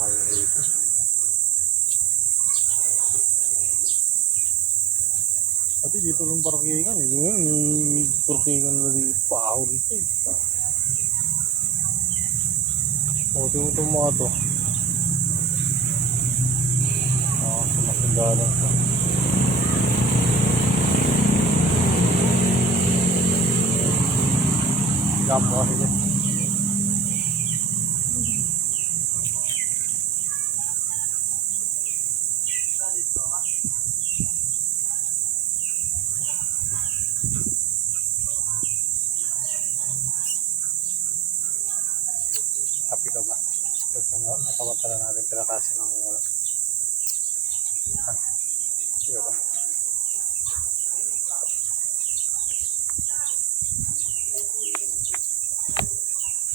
mahal rito. Pati dito lang parkingan eh. Yung parkingan na dito, paaw dito eh. O, tingin itong mga to. Sumasundalan ka. Kapwa kasi dyan. Happy ka ba? Gusto mo, nasamantala natin pinakasin ng wala. Ha? Happy ka ba?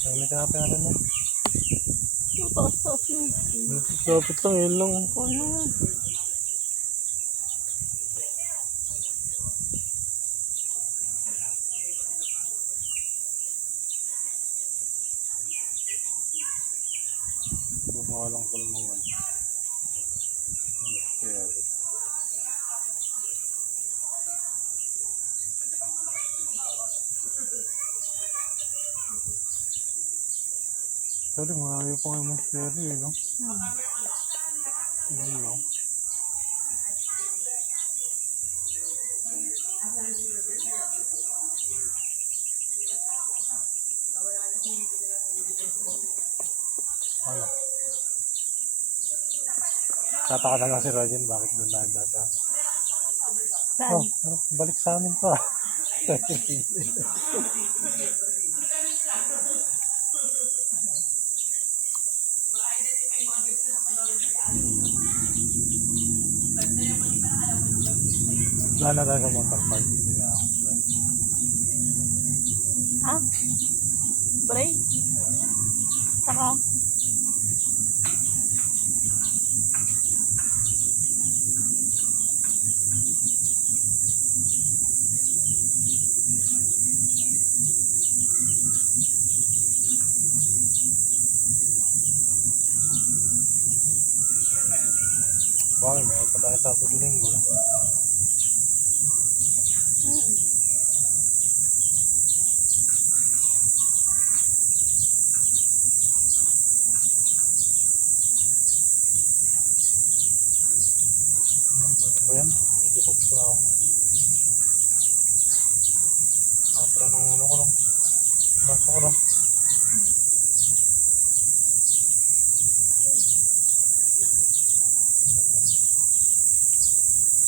Ano may tinapin natin na? Taas-taas yun. Lapit lang, yun lang. Ano? Bumalang ko naman. Kaya, sorry, malayo pa kayo mong ferry eh, no? Yan lang. Ano? Tataka na lang si Roger, bakit doon tayo data? Saan? Oh, balik sa amin pa. Wala na tayo sa motor park. Ha? Break? Saka? Bakit meron pa tayo sa Linggo na? Ano ba yan? Hindi ko pa ako. Pala nung ano ko lang. Basta ko lang.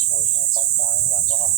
Oh, yung tang tayo yan. Ano ka?